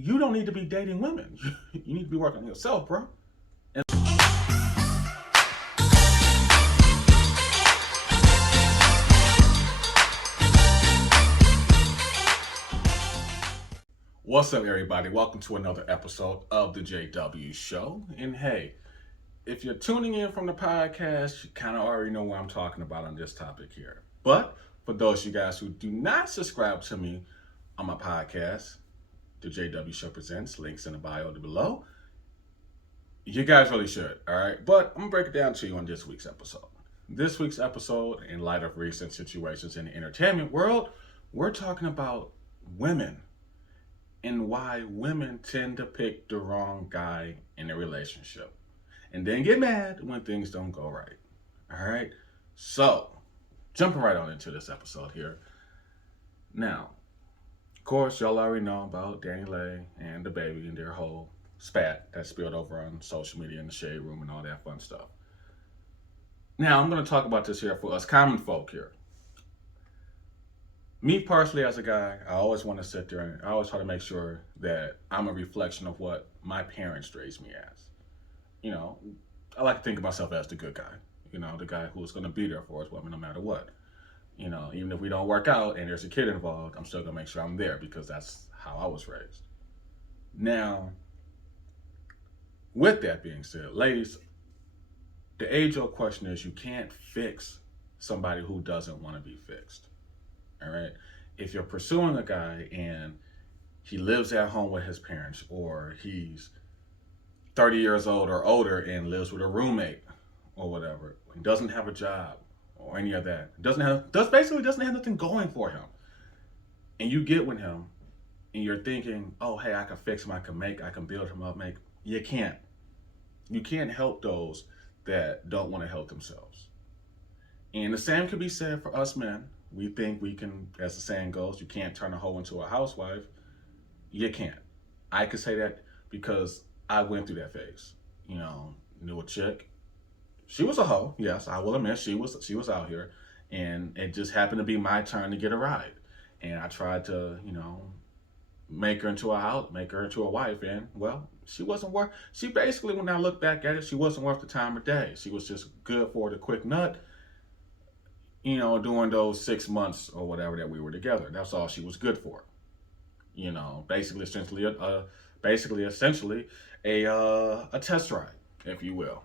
you don't need to be dating women. You need to be working on yourself, bro. And what's up, everybody? Welcome to another episode of the JW Show. And hey, if you're tuning in from the podcast, you kind of already know what I'm talking about on this topic here. But for those of you guys who do not subscribe to me on my podcast, the JW Show Presents, links in the bio below, you guys really should, all right? But I'm going to break it down to you on this week's episode. This week's episode, in light of recent situations in the entertainment world, we're talking about women and why women tend to pick the wrong guy in a relationship and then get mad when things don't go right. All right? So, jumping right on into this episode here. Now, of course, y'all already know about Danny Lay and the baby and their whole spat that spilled over on social media in the shade room and all that fun stuff. Now, I'm going to talk about this here for us common folk here. Me personally, as a guy, I always want to sit there and I always try to make sure that I'm a reflection of what my parents raised me as. You know, I like to think of myself as the good guy. You know, the guy who's going to be there for his woman no matter what. You know, even if we don't work out and there's a kid involved, I'm still going to make sure I'm there because that's how I was raised. Now, with that being said, ladies, the age-old question is you can't fix somebody who doesn't want to be fixed. All right. If you're pursuing a guy and he lives at home with his parents, or he's 30 years old or older and lives with a roommate or whatever, he doesn't have a job or any of that, doesn't have nothing going for him, and you get with him and you're thinking, oh, hey, I can fix him, I can build him up, you can't. You can't help those that don't want to help themselves. And the same could be said for us men. We think we can, as the saying goes, you can't turn a hoe into a housewife. You can't. I could say that because I went through that phase. You know, knew a chick. She was a hoe, yes, I will admit she was out here. And it just happened to be my turn to get a ride. And I tried to, make her into a wife, and well, she basically, when I look back at it, she wasn't worth the time of day. She was just good for the quick nut, during those 6 months or whatever that we were together. That's all she was good for. Essentially a test ride, if you will.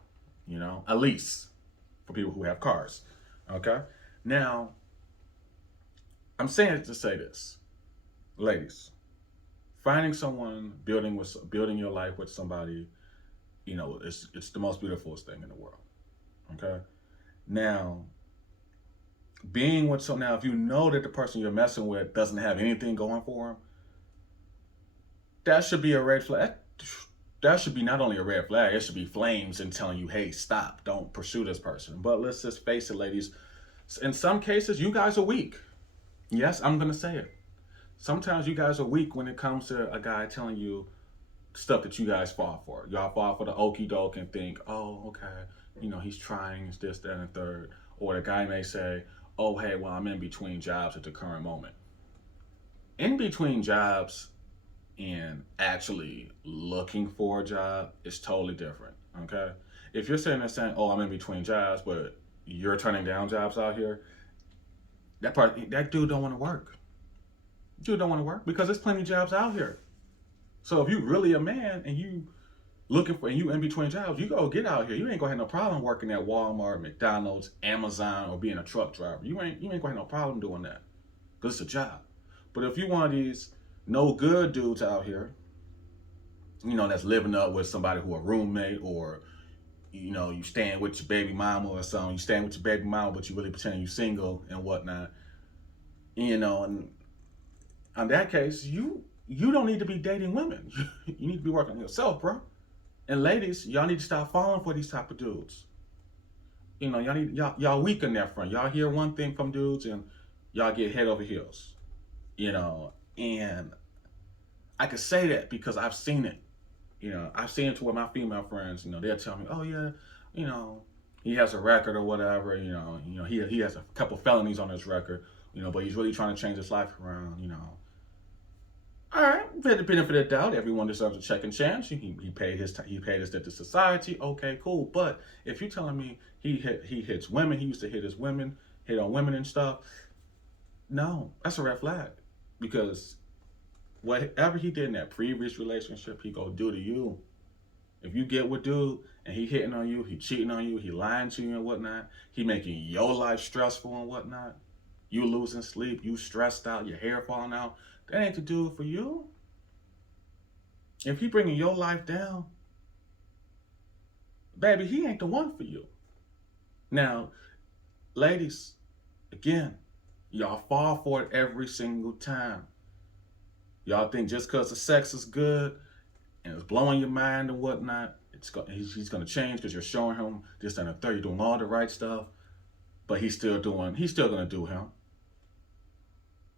A lease for people who have cars. Okay? Now, I'm saying it to say this. Ladies, finding someone, building your life with somebody, it's the most beautiful thing in the world. Okay? Now, if you know that the person you're messing with doesn't have anything going for him, that should be a red flag. That should be not only a red flag, it should be flames and telling you, hey, stop, don't pursue this person. But let's just face it, ladies. In some cases, you guys are weak. Yes, I'm going to say it. Sometimes you guys are weak when it comes to a guy telling you stuff that you guys fall for. Y'all fall for the okie doke and think, oh, okay, he's trying, it's this, that, and the third. Or the guy may say, oh, hey, well, I'm in between jobs at the current moment. In between jobs and actually looking for a job is totally different, okay? If you're sitting there saying, oh, I'm in between jobs, but you're turning down jobs out here, that dude don't want to work. Dude don't want to work because there's plenty of jobs out here. So if you really a man and you in between jobs, you go get out here. You ain't gonna have no problem working at Walmart, McDonald's, Amazon, or being a truck driver. You ain't gonna have no problem doing that because it's a job. But if you one of these no good dudes out here, that's living up with somebody who a roommate, or you staying with your baby mama or something. You staying with your baby mama, but you really pretending you single and whatnot. And in that case, you don't need to be dating women. You need to be working on yourself, bro. And ladies, y'all need to stop falling for these type of dudes. Y'all weak in that front. Y'all hear one thing from dudes and y'all get head over heels. And I could say that because I've seen it. I've seen it to where my female friends, they'll tell me, oh yeah, he has a record or whatever, he has a couple felonies on his record, but he's really trying to change his life around, All right, for the benefit of the doubt, everyone deserves a second chance. He paid his he paid his debt to society. Okay, cool. But if you're telling me he hits women, he used to hit his women, hit on women and stuff. No, that's a red flag, because whatever he did in that previous relationship, he go do to you. If you get with dude and he hitting on you, he cheating on you, he lying to you and whatnot, he making your life stressful and whatnot, you losing sleep, you stressed out, your hair falling out, that ain't the dude for you. If he bringing your life down, baby, he ain't the one for you. Now, ladies, again, y'all fall for it every single time. Y'all think just because the sex is good and it's blowing your mind and whatnot, he's going to change because you're showing him this and a third, you're doing all the right stuff, but he's still going to do him.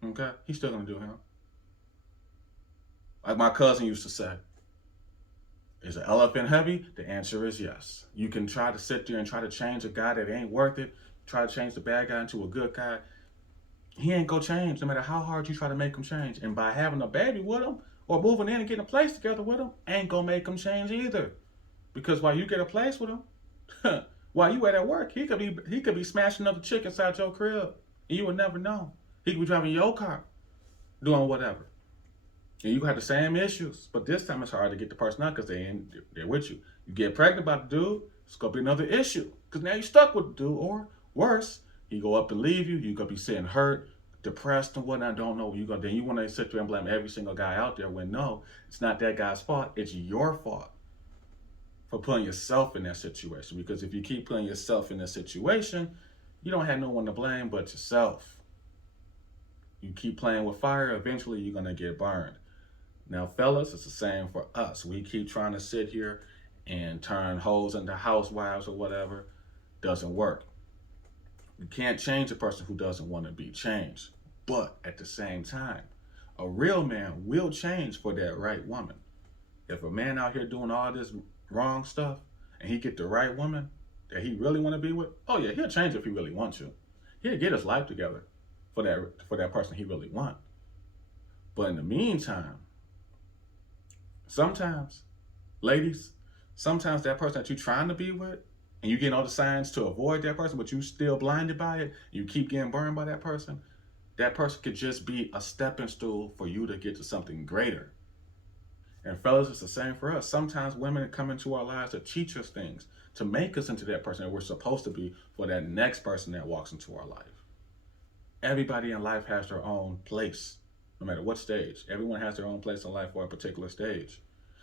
Okay? He's still going to do him. Like my cousin used to say, is an elephant heavy? The answer is yes. You can try to sit there and try to change a guy that ain't worth it, try to change the bad guy into a good guy. He ain't gonna change no matter how hard you try to make him change. And by having a baby with him or moving in and getting a place together with him, ain't gonna make him change either. Because while you get a place with him, while you at work, he could be smashing another chick inside your crib, and you would never know. He could be driving your car, doing whatever. And you have the same issues, but this time it's hard to get the person out because they're with you. You get pregnant by the dude, it's gonna be another issue because now you're stuck with the dude, or worse, he go up and leave you. You gonna be sitting hurt, depressed, and whatnot. Don't know what you gonna. Then you want to sit there and blame every single guy out there when no, it's not that guy's fault. It's your fault for putting yourself in that situation. Because if you keep putting yourself in that situation, you don't have no one to blame but yourself. You keep playing with fire, eventually you're gonna get burned. Now, fellas, it's the same for us. We keep trying to sit here and turn hoes into housewives or whatever. Doesn't work. You can't change a person who doesn't want to be changed. But at the same time, a real man will change for that right woman. If a man out here doing all this wrong stuff and he get the right woman that he really want to be with, oh yeah, he'll change if he really wants to. He'll get his life together for that person he really want. But in the meantime, sometimes, ladies, sometimes that person that you're trying to be with, and you getting all the signs to avoid that person, but you still blinded by it, you keep getting burned by that person could just be a stepping stool for you to get to something greater. And fellas, it's the same for us. Sometimes women come into our lives to teach us things, to make us into that person that we're supposed to be for that next person that walks into our life. Everybody in life has their own place, no matter what stage. Everyone has their own place in life for a particular stage.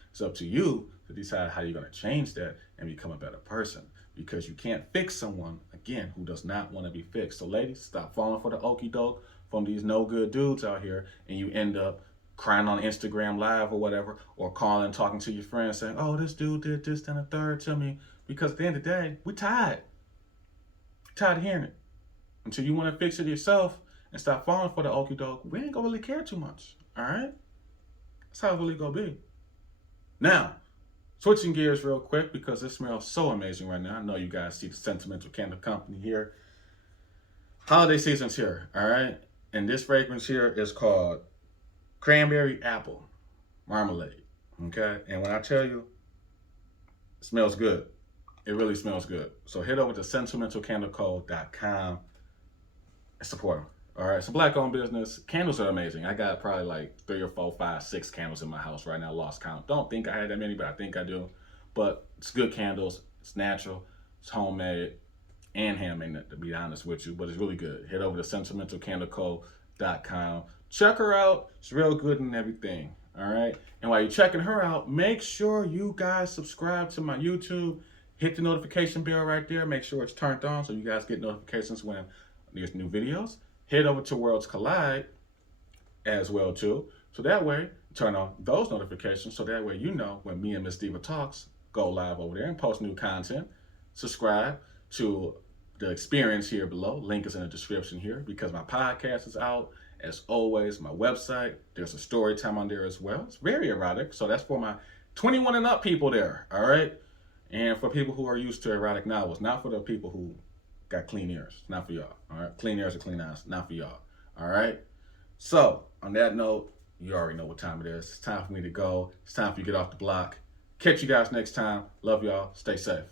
It's up to you to decide how you're going to change that and become a better person, because you can't fix someone, again, who does not want to be fixed. So ladies, stop falling for the okie doke from these no good dudes out here, and you end up crying on Instagram Live or whatever, or calling, talking to your friends saying, oh, this dude did this and a third to me. Because at the end of the day, we're tired. Tired of hearing it. Until you want to fix it yourself and stop falling for the okie doke, we ain't gonna really care too much. All right? That's how it really gonna be. Now, switching gears real quick because it smells so amazing right now. I know you guys see the Scentimental Candle Company here. Holiday season's here, all right? And this fragrance here is called Cranberry Apple Marmalade, okay? And when I tell you, it smells good. It really smells good. So head over to SentimentalCandleCo.com and support them. All right, it's a black-owned business. Candles are amazing. I got probably like 3 or 4, 5, 6 candles in my house right now. Lost count. Don't think I had that many, but I think I do. But it's good candles. It's natural. It's homemade and handmade, to be honest with you. But it's really good. Head over to SentimentalCandleCo.com. Check her out. It's real good and everything. All right. And while you're checking her out, make sure you guys subscribe to my YouTube. Hit the notification bell right there. Make sure it's turned on so you guys get notifications when there's new videos. Head over to Worlds Collide as well too. So that way, turn on those notifications so that way you know when me and Miss Diva Talks go live over there and post new content. Subscribe to the experience here below. Link is in the description here because my podcast is out. As always, my website, there's a story time on there as well. It's very erotic. So that's for my 21 and up people there. All right. And for people who are used to erotic novels, not for the people who got clean ears. Not for y'all. All right. Clean ears or clean eyes. Not for y'all. All right. So on that note, You already know what time it is. It's time for me to go. It's time for you to get off the block. Catch you guys next time. Love y'all. Stay safe.